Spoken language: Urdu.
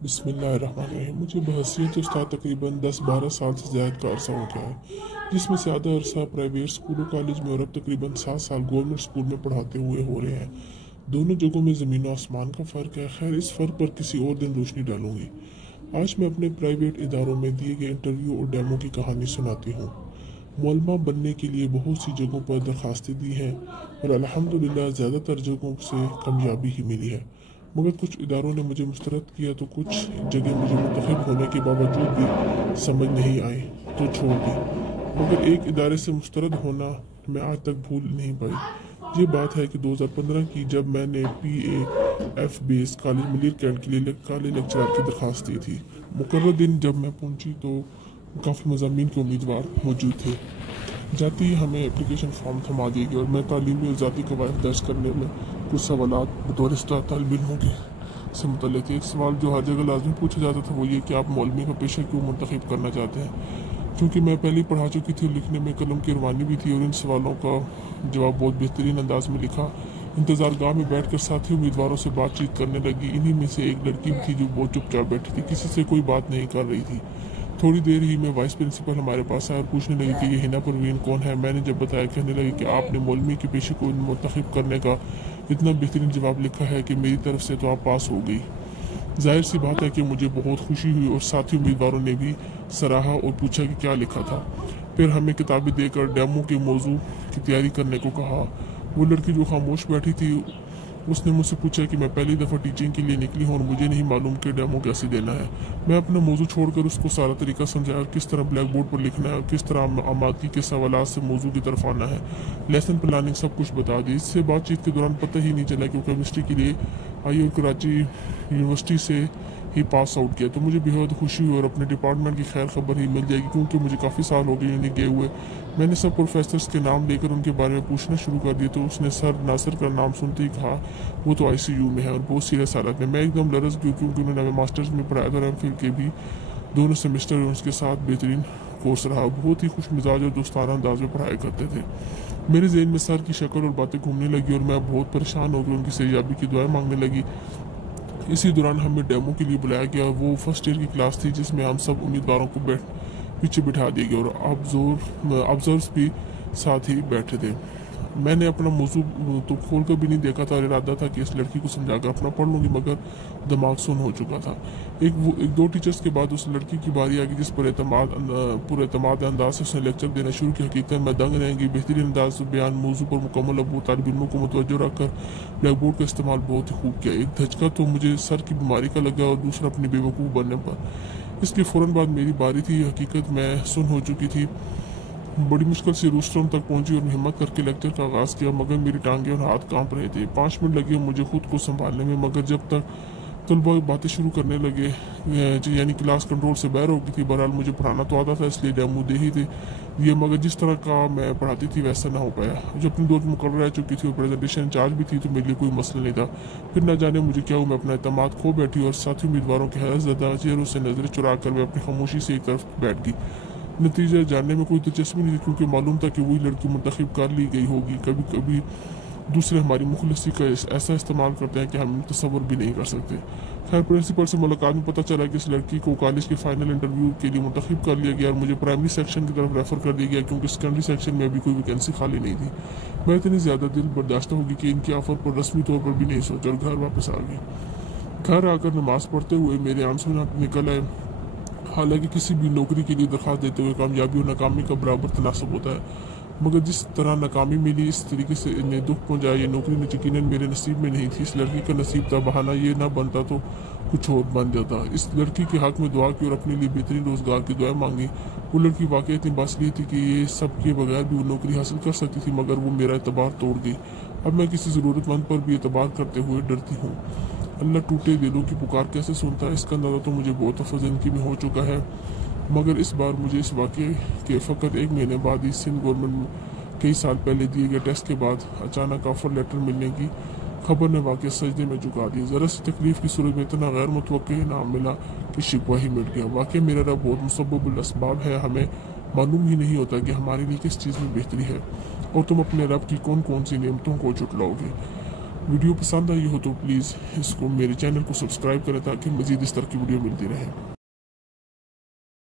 بسم اللہ الرحمن الرحیم۔ مجھے بحیثیت استاد تقریباً 10-12 سال سے زائد کا عرصہ ہو گیا ہے، جس میں سے آدھا عرصہ پرائیویٹ اسکول و کالج میں اور اب تقریباً 7 سال گورنمنٹ اسکول میں پڑھاتے ہوئے ہو رہے ہیں۔ دونوں جگہوں میں زمین و آسمان کا فرق ہے۔ خیر، اس فرق پر کسی اور دن روشنی ڈالوں گی۔ آج میں اپنے پرائیویٹ اداروں میں دیے گئے انٹرویو اور ڈیمو کی کہانی سناتی ہوں۔ معلمہ بننے کے لیے بہت سی جگہوں پر درخواستیں دی ہیں اور الحمدللہ زیادہ تر جگہوں سے کامیابی ہی ملی ہے، مگر کچھ اداروں نے مجھے مسترد کیا تو کچھ جگہ مجھے منتخب ہونے کے باوجود بھی سمجھ نہیں آئی تو چھوڑ دی، مگر ایک ادارے سے مسترد ہونا میں آج تک بھول نہیں پائی۔ یہ بات ہے کہ 2015 کی، جب میں نے PAF بیس کالج ملیر کینٹ کے لیے کالج لیکچرر کی درخواست دی تھی۔ مقررہ دن جب میں پہنچی تو کافی مضامین کے امیدوار موجود تھے۔ جاتی ہی ہمیں اپلیکیشن فارم تھما دیے گئے اور میں تعلیمی اور ذاتی قواعد درج کرنے میں کچھ سوالات بطور استاد طالب علموں کے سے متعلق تھے۔ ایک سوال جو ہر جگہ لازمی پوچھا جاتا تھا وہ یہ کہ آپ مولوی کا پیشہ کیوں منتخب کرنا چاہتے ہیں۔ چونکہ میں پہلے پڑھا چکی تھی اور لکھنے میں قلم کی روانی بھی تھی، اور ان سوالوں کا جواب بہت بہترین انداز میں لکھا۔ انتظار گاہ میں بیٹھ کر ساتھی امیدواروں سے بات چیت کرنے لگی۔ انہی میں سے ایک لڑکی بھی تھی جو بہت چپ چاپ بیٹھی تھی، کسی سے کوئی بات نہیں کر رہی تھی۔ تھوڑی دیر ہی میں وائس پرنسپل ہمارے پاس آیا اور پوچھنے لگی کہ یہ ہنا پروین کون ہے۔ میں نے جب بتایا، کہنے لگی کہ آپ نے مولوی کے پیشے کو منتخب کرنے کا اتنا بہترین جواب لکھا ہے کہ میری طرف سے تو آپ پاس ہو گئی۔ ظاہر سی بات ہے کہ مجھے بہت خوشی ہوئی اور ساتھی امیدواروں نے بھی سراہا اور پوچھا کہ کیا لکھا تھا۔ پھر ہمیں کتابیں دے کر ڈیمو کے موضوع کی تیاری کرنے کو کہا۔ وہ لڑکی جو خاموش بیٹھی تھی، اس نے مجھ سے پوچھا کہ میں پہلی دفعہ ٹیچنگ کے لیے نکلی ہوں اور مجھے نہیں معلوم کہ ڈیمو کیسے دینا ہے۔ میں اپنا موضوع چھوڑ کر اس کو سارا طریقہ سمجھایا اور کس طرح بلیک بورڈ پر لکھنا ہے اور کس طرح آمادگی کے سوالات سے موضوع کی طرف آنا ہے، لیسن پلاننگ سب کچھ بتا دی۔ اس سے بات چیت کے دوران پتہ ہی نہیں چلا کہ وہ کیمسٹری کے لیے آئی اور کراچی یونیورسٹی سے ہی پاس آؤٹ کیا، تو مجھے بہت خوشی ہوئی اور اپنے ڈپارٹمنٹ کی خیر خبر ہی مل جائے گی، کیونکہ مجھے کافی سال ہو گئے گئے ہوئے۔ میں نے سب پروفیسرز کے نام لے کر ان کے بارے میں پوچھنا شروع کر دیا تو اس نے سر ناصر کا نام سنتے ہی کہا وہ تو ICU میں ہے اور بہت سیریس حالت میں ایک دم لرز گئی، کیونکہ انہوں نے ہمیں ماسٹرز میں پڑھایا تھا اور MPhil کے بھی دونوں سیمسٹر اور اس کے ساتھ بہترین کورس رہا۔ بہت ہی خوش مزاج اور دوستانہ انداز میں پڑھایا کرتے تھے۔ میرے ذہن میں سر کی شکل اور باتیں گھومنے لگی اور میں بہت پریشان ہو کر ان کی صحتیابی کی دعائیں مانگنے لگی۔ اسی دوران ہمیں ڈیمو کے لیے بلایا گیا۔ وہ فرسٹ ایئر کی کلاس تھی جس میں ہم سب امیدواروں کو پیچھے بٹھا دیے گئے اور آبزرورز بھی ساتھ ہی بیٹھے تھے۔ میں نے اپنا موضوع تو کھول کر بھی نہیں دیکھا تھا اور ارادہ تھا کہ اس لڑکی کو سمجھا کر اپنا پڑھ لوں گی، مگر دماغ سن ہو چکا تھا۔ ایک دو ٹیچرز کے بعد اس لڑکی کی باری آ گئی جس پر اعتماد انداز سے اس نے لیکچر دینا شروع کیا۔ حقیقت میں دنگ رہیں گی، بہترین انداز بیان، موضوع پر مکمل عبور، طالب علموں کو متوجہ رکھ کر بلیک بورڈ کا استعمال بہت ہی خوب کیا۔ ایک دھچکا تو مجھے سر کی بیماری کا لگا اور دوسرا اپنی بے وقوف بننے پر۔ اس کے فوراً بعد میری باری تھی۔ حقیقت میں سن ہو چکی تھی۔ بڑی مشکل سے روسٹرم تک پہنچی اور ہمت کر کے لیکچر کا آغاز کیا، مگر میری ٹانگیں اور ہاتھ کانپ رہے تھے۔ 5 منٹ لگے مجھے خود کو سنبھالنے میں، مگر جب تک طلباء باتیں شروع کرنے لگے یعنی کلاس کنٹرول سے باہر ہو گئی تھی۔ بہرحال مجھے پڑھانا تو آتا تھا، اس لیے ڈیمو دے ہی تھے یہ، مگر جس طرح کا میں پڑھاتی تھی ویسا نہ ہو پایا۔ جو اپنی دور میں مقرر رہ چکی تھی اور پریزنٹیشن انچارج بھی تھی تو میرے لیے کوئی مسئلہ نہیں تھا۔ پھر نہ جانے مجھے کیا ہوا، میں اپنا اعتماد کھو بیٹھی اور ساتھی امیدواروں کے حیرت زدہ چہروں سے نظریں چرا کر میں اپنی خاموشی سے ایک طرف بیٹھ گئی۔ نتیجہ جاننے میں کوئی دلچسپی نہیں تھی، کیونکہ معلوم تھا کہ وہی لڑکی منتخب کر لی گئی ہوگی۔ کبھی کبھی دوسرے ہماری مخلصی کا ایسا استعمال کرتے ہیں کہ ہم تصور بھی نہیں کر سکتے۔ خیر، پرنسپل سے ملاقات میں پتہ چلا کہ اس لڑکی کو کالج کے فائنل انٹرویو کے لیے منتخب کر لیا گیا اور مجھے پرائمری سیکشن کی طرف ریفر کر دیا گیا، کیونکہ سیکنڈری سیکشن میں ابھی کوئی ویکینسی خالی نہیں تھی۔ میں اتنی زیادہ دل برداشتہ ہوگی کہ ان کے آفر پر رسمی طور پر بھی نہیں سوچا اور گھر واپس آ گئی۔ گھر آ کر نماز پڑھتے ہوئے میرے آنسو نکل آئے۔ حالانکہ کسی بھی نوکری کے لیے درخواست دیتے ہوئے کامیابی اور ناکامی کا برابر تناسب ہوتا ہے، مگر جس طرح ناکامی ملی اس طریقے سے انہیں دکھ پہنچایا، یہ نوکری یقیناً میرے نصیب میں نہیں تھی۔ اس لڑکی کا نصیب تھا، بہانہ یہ نہ بنتا تو کچھ اور بن جاتا۔ اس لڑکی کے حق میں دعا کی اور اپنے لیے بہترین روزگار کی دعائیں مانگی۔ وہ لڑکی واقعی اتنی باصلاحیت تھی کہ یہ سب کے بغیر بھی وہ نوکری حاصل کر سکتی تھی، مگر وہ میرا اعتبار توڑ گئی۔ اب میں کسی ضرورت مند پر بھی اعتبار کرتے ہوئے ڈرتی ہوں۔ اللہ ٹوٹے دلوں کی پکار کیسے سنتا ہے، اس کا اندازہ تو مجھے بہت دفعہ زندگی میں ہو چکا ہے، مگر اس بار مجھے اس واقعے کے فقط 1 مہینے بعد ہی سندھ گورنمنٹ کئی سال پہلے دیے گئے ٹیسٹ کے بعد اچانک آفر لیٹر ملنے کی خبر نے واقع سجدے میں جھکا دی۔ ذرا سی تکلیف کی صورت میں اتنا غیر متوقع انعام ملا کہ شکوہ ہی مٹ گیا۔ واقعی میرا رب بہت مسبب الاسباب ہے، ہمیں معلوم ہی نہیں ہوتا کہ ہمارے لیے کس چیز میں بہتری ہے، اور تم اپنے رب کی کون کون سی نعمتوں کو جھٹلاؤ گے۔ ویڈیو پسند آئی ہو تو پلیز اس کو میرے چینل کو سبسکرائب کریں تاکہ مزید اس طرح کی ویڈیو ملتی رہے.